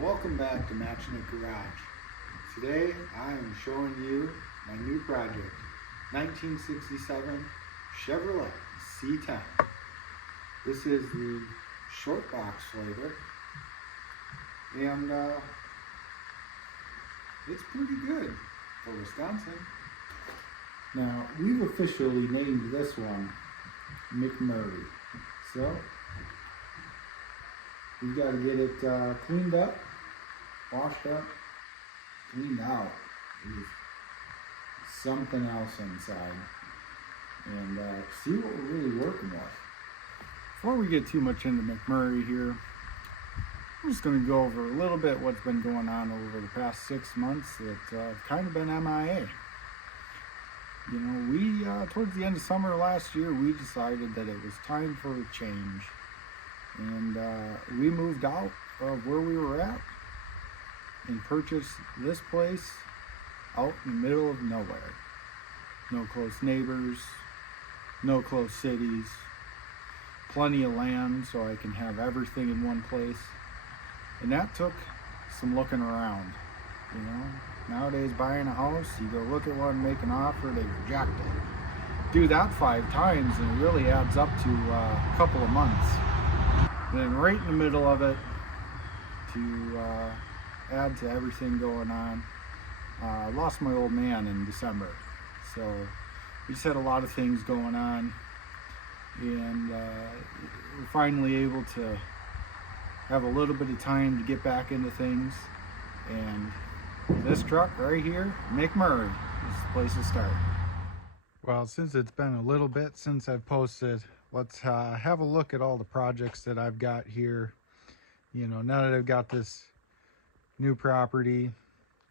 Welcome back to Matching It Garage. Today I am showing you my new project, 1967 Chevrolet C10. This is the short box flavor, and it's pretty good for Wisconsin. Now, we've officially named this one McMurray. So, we got to get it cleaned up, washed up, cleaned out. There's something else inside, and see what we're really working with. Before we get too much into McMurray here, I'm just going to go over a little bit what's been going on over the past 6 months that have kind of been MIA. You know, we, towards the end of summer last year, we decided that it was time for a change. And we moved out of where we were at and purchased this place out in the middle of nowhere. No close neighbors, no close cities, plenty of land so I can have everything in one place. And that took some looking around. You know, nowadays buying a house, you go look at one, make an offer, they reject it. Do that 5 times and it really adds up to a couple of months. Then right in the middle of it, to add to everything going on, I lost my old man in December. So we just had a lot of things going on, and we're finally able to have a little bit of time to get back into things. And this truck right here, McMurray, is the place to start. Well, since it's been a little bit since I've posted, let's have a look at all the projects that I've got here. You know, now that I've got this new property,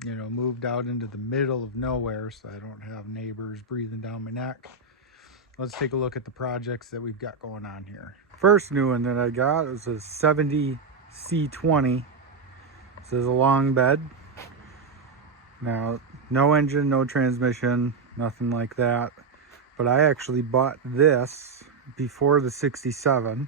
you know, moved out into the middle of nowhere, so I don't have neighbors breathing down my neck. Let's take a look at the projects that we've got going on here. First new one that I got is a 70 C20. This is a long bed. Now, no engine, no transmission, nothing like that. But I actually bought this before the 67,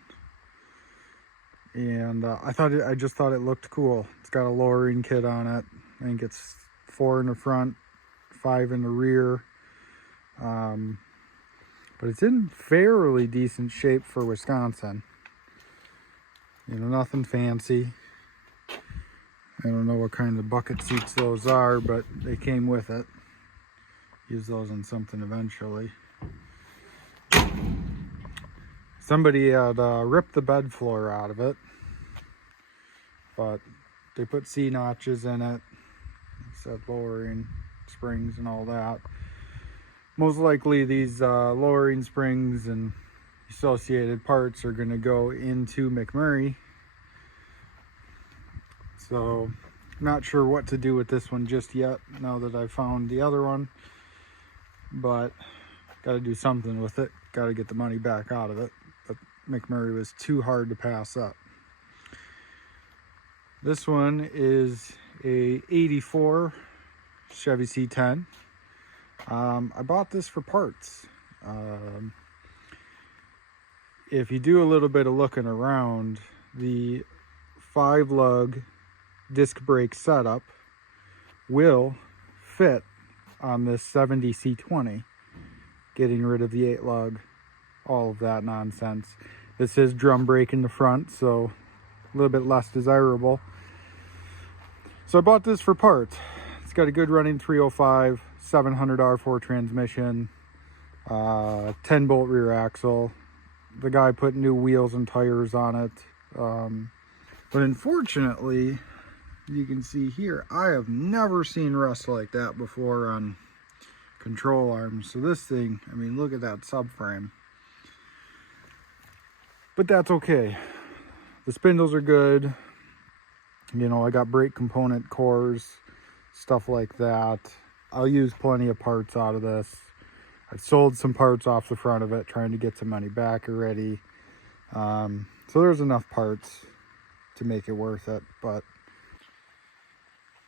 and I just thought it looked cool. It's got a lowering kit on it. I think it's 4 in the front, 5 in the rear, but it's in fairly decent shape for Wisconsin. You know, nothing fancy. I don't know what kind of bucket seats those are, but they came with it. Use those on something eventually. Somebody had ripped the bed floor out of it, but they put C-notches in it, said lowering springs and all that. Most likely these lowering springs and associated parts are going to go into McMurray. So not sure what to do with this one just yet, now that I found the other one, but got to do something with it. Got to get the money back out of it. But McMurray was too hard to pass up. This one is a 84 Chevy C10. I bought this for parts. If you do a little bit of looking around, the 5-lug disc brake setup will fit on this 70 C20. Getting rid of the 8-lug, all of that nonsense. This is drum brake in the front, so a little bit less desirable. So I bought this for parts. It's got a good running 305, 700 R4 transmission, 10-bolt rear axle. The guy put new wheels and tires on it. But unfortunately, you can see here, I have never seen rust like that before on control arms. So this thing, I mean, look at that subframe. But that's okay. The spindles are good. You know, I got brake component cores, stuff like that. I'll use plenty of parts out of this. I've sold some parts off the front of it, trying to get some money back already. So there's enough parts to make it worth it. But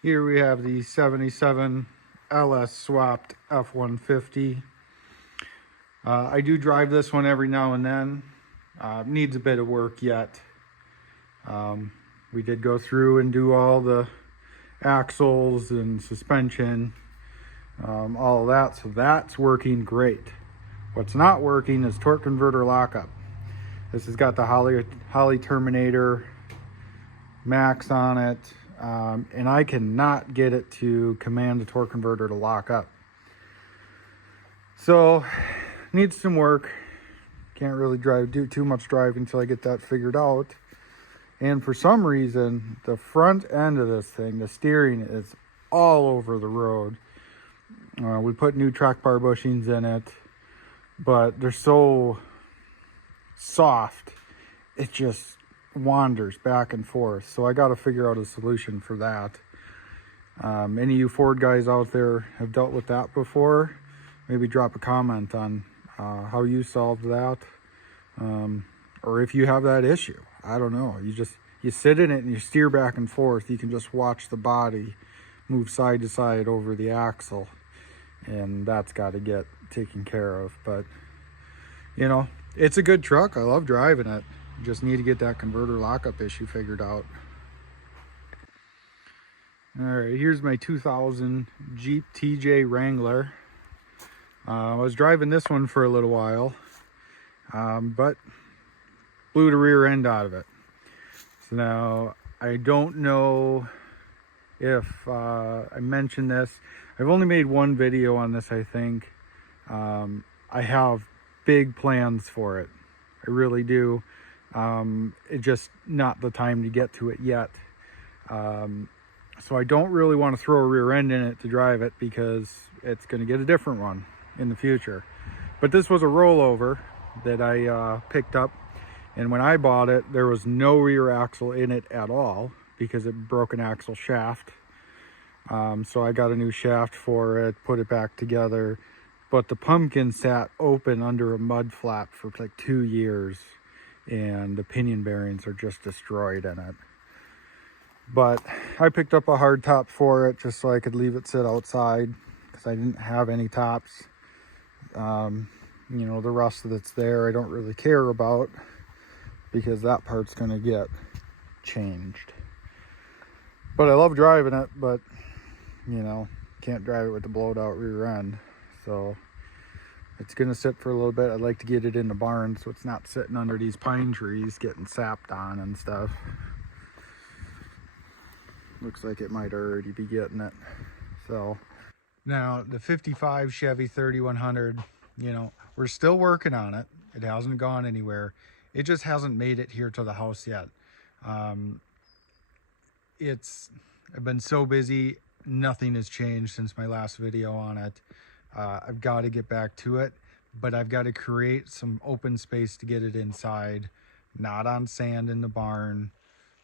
here we have the 77 LS swapped F-150. I do drive this one every now and then. Needs a bit of work yet. We did go through and do all the axles and suspension, all of that, so that's working great. What's not working is torque converter lockup. This has got the Holley Terminator Max on it, and I cannot get it to command the torque converter to lock up. So needs some work. Can't really do too much driving until I get that figured out. And for some reason, the front end of this thing, the steering, is all over the road. We put new track bar bushings in it, but they're so soft, it just wanders back and forth. So I got to figure out a solution for that. Any of you Ford guys out there have dealt with that before? Maybe drop a comment on how you solved that, or if you have that issue. I don't know. You sit in it and you steer back and forth. You can just watch the body move side to side over the axle, and that's got to get taken care of. But you know, it's a good truck. I love driving it. Just need to get that converter lockup issue figured out. All right, here's my 2000 Jeep TJ Wrangler. I was driving this one for a little while, but blew the rear end out of it. So now I don't know if I mentioned this. I've only made one video on this, I think. I have big plans for it. I really do. It's just not the time to get to it yet. So I don't really want to throw a rear end in it to drive it, because it's going to get a different one in the future. But this was a rollover that I picked up, and when I bought it, there was no rear axle in it at all because it broke an axle shaft. So I got a new shaft for it, put it back together, but the pumpkin sat open under a mud flap for like 2 years, and the pinion bearings are just destroyed in it. But I picked up a hard top for it just so I could leave it sit outside, because I didn't have any tops. You know, the rust that's there I don't really care about, because that part's going to get changed. But I love driving it, but you know, can't drive it with the blowed out rear end. So it's going to sit for a little bit. I'd like to get it in the barn so it's not sitting under these pine trees getting sapped on and stuff. Looks like it might already be getting it. So now the 55 Chevy 3100, you know, we're still working on it. It hasn't gone anywhere. It just hasn't made it here to the house yet. I've been so busy, nothing has changed since my last video on it. I've got to get back to it, but I've got to create some open space to get it inside, not on sand in the barn.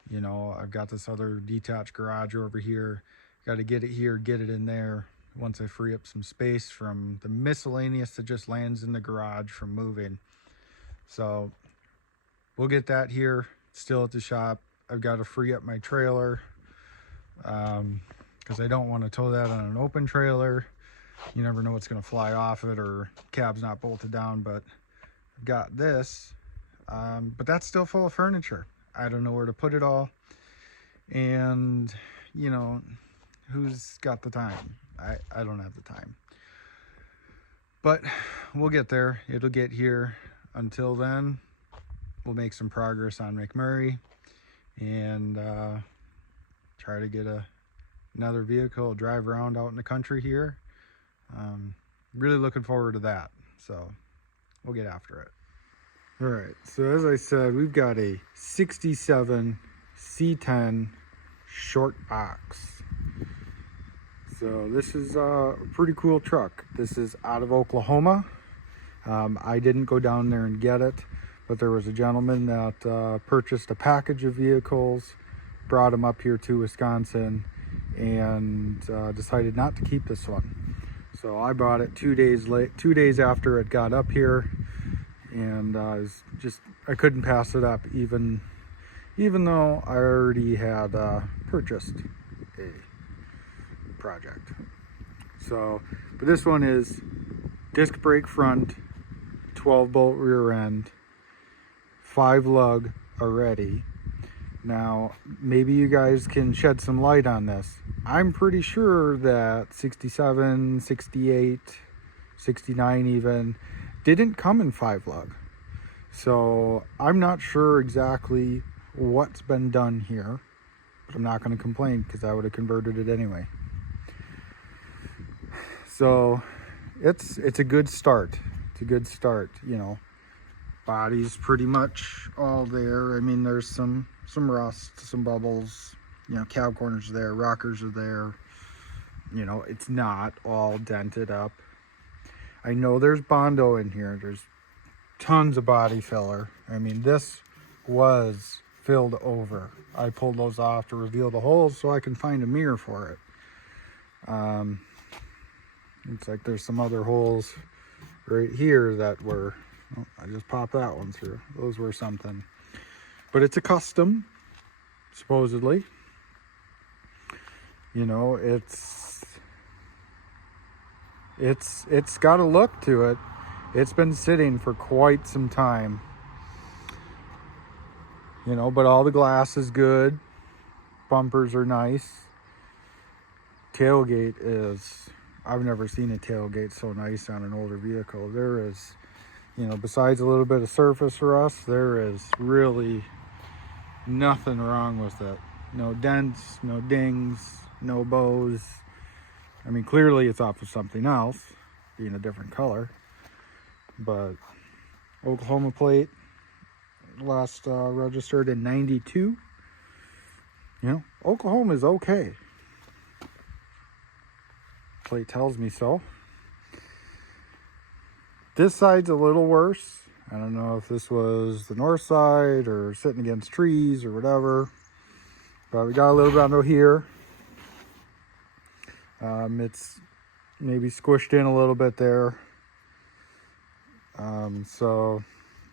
You know, I've got this other detached garage over here. Got to get it here, get it in there once I free up some space from the miscellaneous that just lands in the garage from moving. So we'll get that here, still at the shop. I've got to free up my trailer, because I don't want to tow that on an open trailer. You never know what's going to fly off it, or cab's not bolted down. But I've got this, but that's still full of furniture. I don't know where to put it all, and you know, who's got the time? I don't have the time, but we'll get there. It'll get here. Until then, we'll make some progress on McMurray, and try to get another vehicle, drive around out in the country here. Really looking forward to that, so we'll get after it. All right, so as I said, we've got a 67 C10 short box. So this is a pretty cool truck. This is out of Oklahoma. I didn't go down there and get it, but there was a gentleman that purchased a package of vehicles, brought them up here to Wisconsin, and decided not to keep this one. So I bought it 2 days after it got up here, and I couldn't pass it up, even though I already had purchased a project. So, but this one is disc brake front, 12 bolt rear end, 5 lug already. Now, maybe you guys can shed some light on this. I'm pretty sure that 67, 68, 69 even didn't come in 5-lug. So I'm not sure exactly what's been done here, but I'm not going to complain because I would have converted it anyway. So it's a good start. It's a good start, you know. Body's pretty much all there. I mean, there's some rust, some bubbles, you know, cab corners are there, rockers are there. You know, it's not all dented up. I know there's Bondo in here. There's tons of body filler. I mean, this was filled over. I pulled those off to reveal the holes so I can find a mirror for it. Looks like there's some other holes right here that were, oh, I just popped that one through. Those were something. But it's a custom, supposedly. You know, it's got a look to it. It's been sitting for quite some time. You know, but all the glass is good. Bumpers are nice. Tailgate is, I've never seen a tailgate so nice on an older vehicle. There is, you know, besides a little bit of surface rust, there is really nothing wrong with it. No dents, no dings, no bows. I mean, clearly it's off of something else, being a different color. But Oklahoma plate, last registered in 92. You know, Oklahoma is okay. Plate tells me so. This side's a little worse. I don't know if this was the north side or sitting against trees or whatever, but we got a little bit under here. It's maybe squished in a little bit there.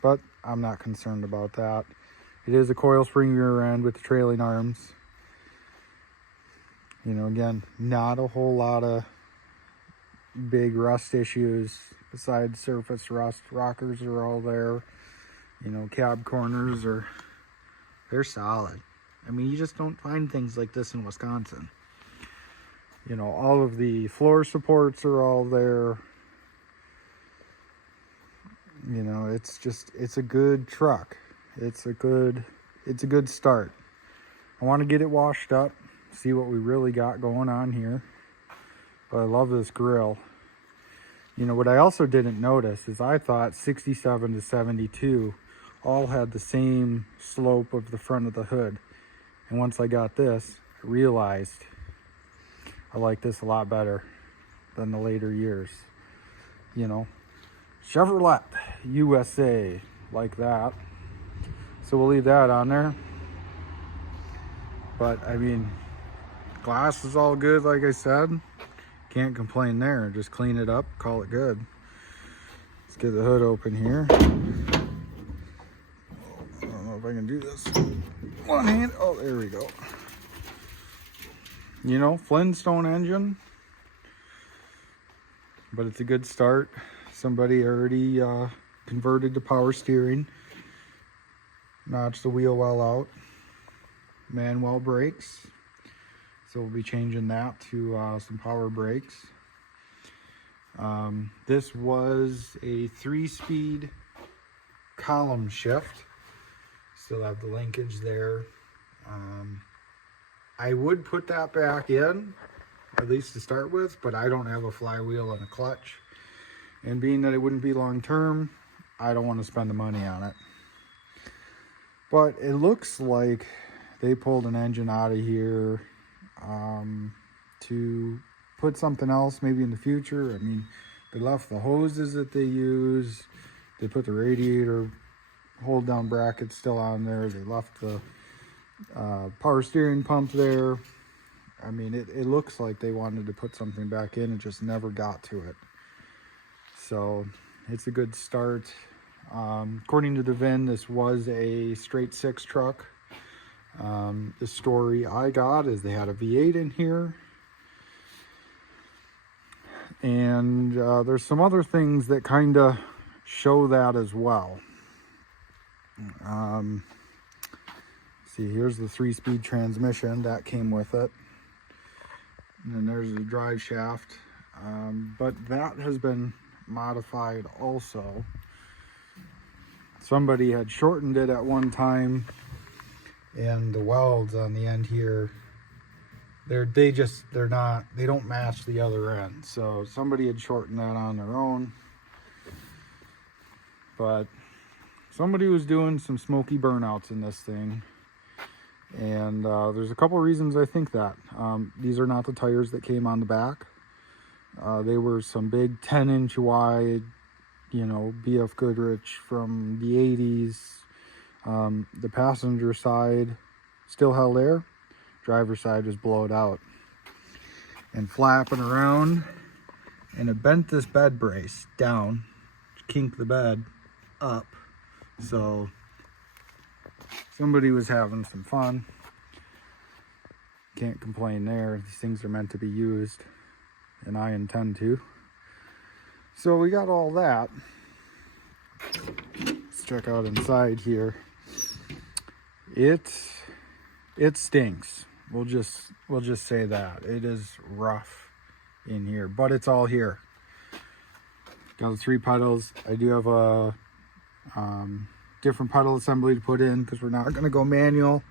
But I'm not concerned about that. It is a coil spring rear end with the trailing arms. You know, again, not a whole lot of big rust issues besides surface rust. Rockers are all there. You know, cab corners they're solid. I mean, you just don't find things like this in Wisconsin. You know, all of the floor supports are all there. You know, it's a good truck. It's a good start. I want to get it washed up, see what we really got going on here. But I love this grill. You know, what I also didn't notice is I thought 67 to 72 all had the same slope of the front of the hood. And once I got this, I realized I like this a lot better than the later years. You know, Chevrolet USA, like that. So we'll leave that on there. But I mean, glass is all good, like I said. Can't complain there. Just clean it up, call it good. Let's get the hood open here. I don't know if I can do this. One hand. Oh, there we go. You know, Flintstone engine. But it's a good start. Somebody already converted to power steering. Notched the wheel well out. Manual brakes. So we'll be changing that to some power brakes. This was a 3-speed column shift. Still have the linkage there. I would put that back in, at least to start with, but I don't have a flywheel and a clutch. And being that it wouldn't be long term, I don't want to spend the money on it. But it looks like they pulled an engine out of here to put something else maybe in the future. I mean, they left the hoses that they use. They put the radiator hold down bracket still on there. They left the power steering pump there. I mean, it looks like they wanted to put something back in and just never got to it. So it's a good start. According to the VIN, this was a straight 6 truck. The story I got is they had a V8 in here. And there's some other things that kind of show that as well. See, here's the 3-speed transmission that came with it. And then there's the drive shaft. But that has been modified also. Somebody had shortened it at one time, and the welds on the end here, they don't match the other end. So somebody had shortened that on their own. But somebody was doing some smoky burnouts in this thing. And there's a couple reasons I think that. These are not the tires that came on the back. They were some big 10-inch wide, you know, BF Goodrich from the 80s. The passenger side still held air. Driver's side was blowed out and flapping around. And it bent this bed brace down, kinked the bed up. So somebody was having some fun. Can't complain there. These things are meant to be used, and I intend to. So we got all that. Let's check out inside here. It stinks. We'll just say that. It is rough in here, but it's all here. Got the 3 pedals. I do have a different pedal assembly to put in because we're not going to go manual.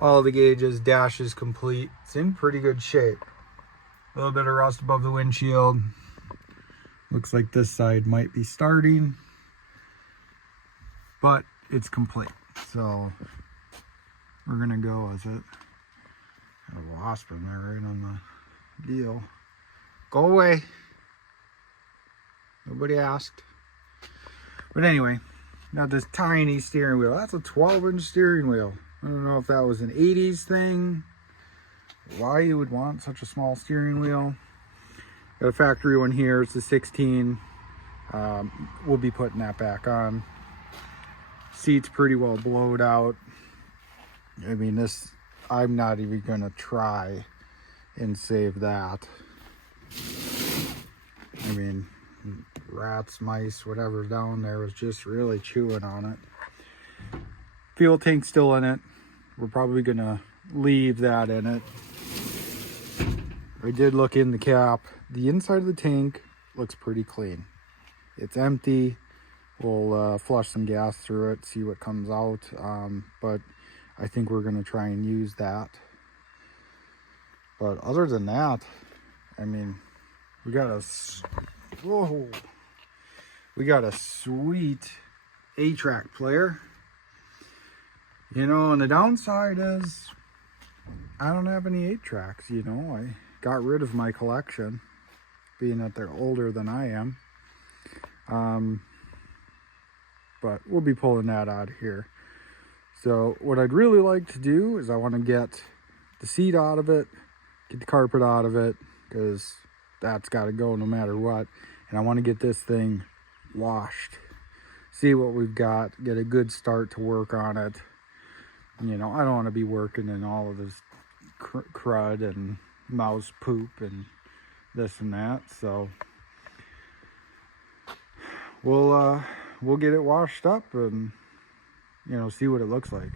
All the gauges, dash is complete. It's in pretty good shape. A little bit of rust above the windshield. Looks like this side might be starting, but it's complete. So we're gonna go with it. Got a wasp in there right on the deal. Go away. Nobody asked. But anyway, got this tiny steering wheel. That's a 12-inch steering wheel. I don't know if that was an 80s thing, why you would want such a small steering wheel. Got a factory one here. It's a 16. We'll be putting that back on. Seat's pretty well blowed out. I mean, this, I'm not even gonna try and save that. I mean, rats, mice, whatever's down there was just really chewing on it. Fuel tank's still in it. We're probably gonna leave that in it. I did look in the cap. The inside of the tank looks pretty clean. It's empty. We'll flush some gas through it, see what comes out. But I think we're gonna try and use that. But other than that, I mean, we got a sweet 8-track player. You know, and the downside is I don't have any 8-tracks, you know. I got rid of my collection, being that they're older than I am. But we'll be pulling that out of here. So what I'd really like to do is I want to get the seat out of it, get the carpet out of it, because that's got to go no matter what. And I want to get this thing washed, see what we've got, get a good start to work on it. You know, I don't want to be working in all of this crud and mouse poop and this and that. So we'll get it washed up and, you know, see what it looks like.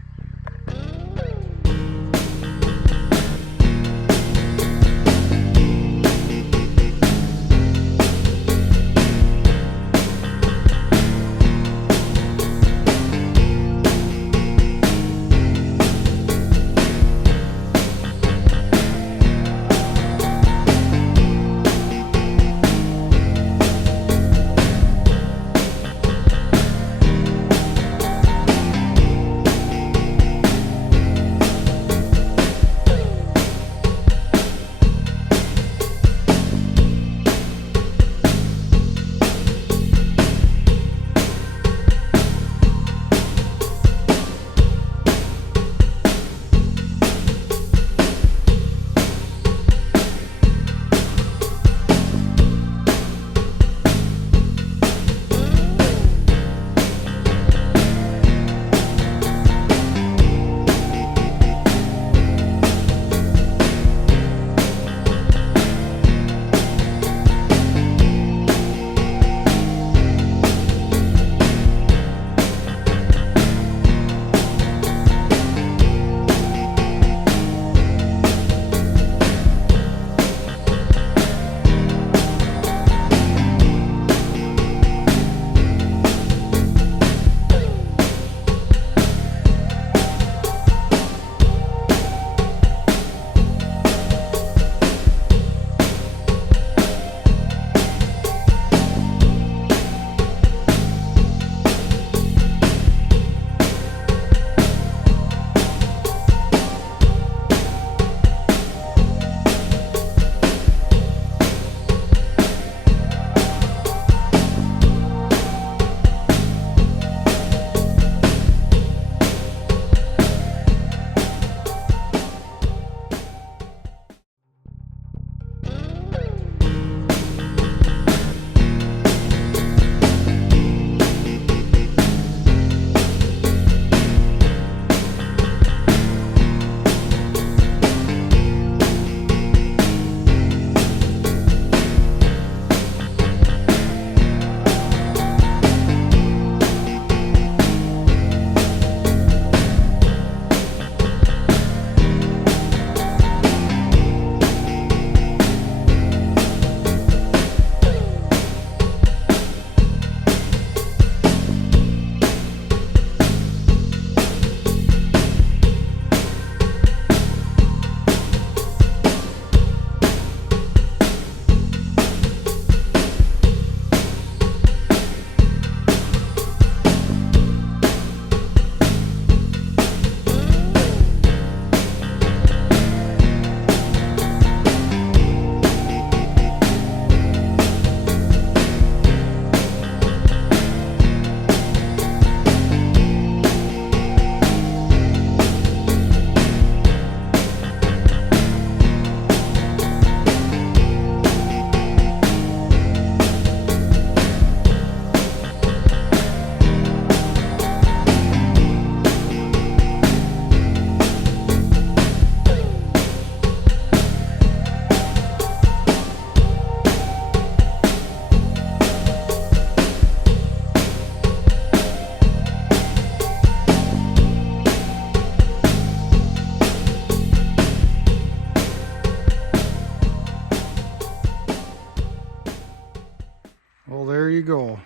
go.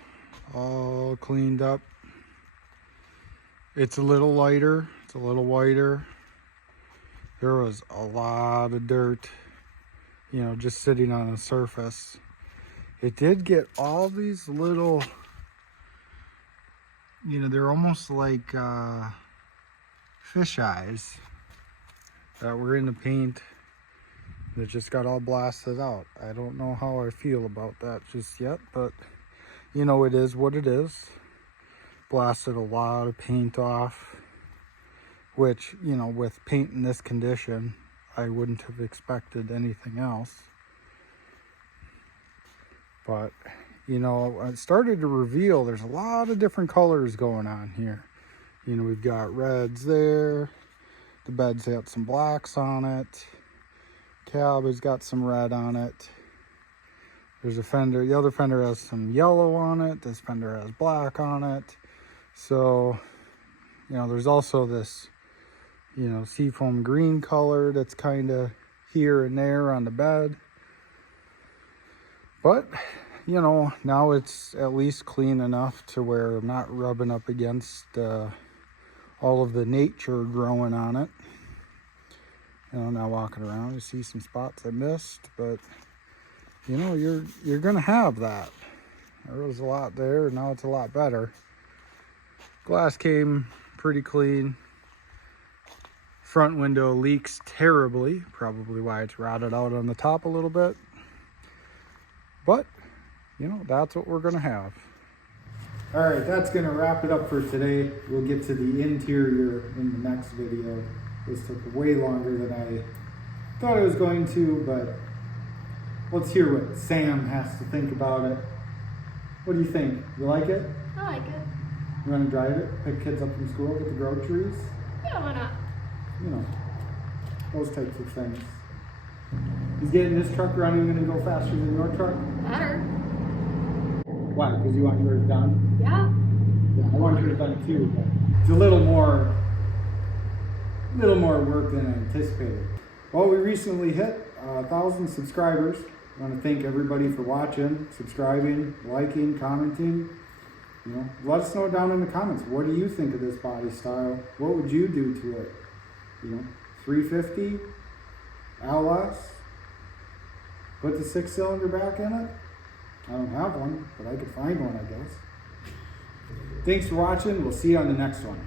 All cleaned up. It's a little lighter. It's a little whiter. There was a lot of dirt, you know, just sitting on the surface. It did get all these little, you know, they're almost like fish eyes that were in the paint that just got all blasted out. I don't know how I feel about that just yet, but you know, it is what it is. Blasted a lot of paint off, which, you know, with paint in this condition, I wouldn't have expected anything else. But, you know, it started to reveal there's a lot of different colors going on here. You know, we've got reds there. The bed's got some blacks on it. Cab has got some red on it. There's a fender. The other fender has some yellow on it. This fender has black on it. So, you know, there's also this, you know, seafoam green color that's kind of here and there on the bed. But, you know, now it's at least clean enough to where I'm not rubbing up against all of the nature growing on it. You know, now walking around, you see some spots I missed, but you know, you're gonna have that. There was a lot there, now it's a lot better. Glass came pretty clean. Front window leaks terribly, probably why it's rotted out on the top a little bit. But, you know, that's what we're gonna have. All right, that's gonna wrap it up for today. We'll get to the interior in the next video. This took way longer than I thought it was going to, but let's hear what Sam has to think about it. What do you think? You like it? I like it. You want to drive it? Pick kids up from school, get the groceries? Yeah, why not? You know, those types of things. Is getting this truck running going to go faster than your truck? Better. Why? Because you want yours done? Yeah. Yeah, I want yours done too, but it's a little more work than I anticipated. Well, we recently hit 1,000 subscribers. I want to thank everybody for watching, subscribing, liking, commenting. You know, let us know down in the comments. What do you think of this body style? What would you do to it? You know, 350, LS, put the 6-cylinder back in it. I don't have one, but I could find one, I guess. Thanks for watching. We'll see you on the next one.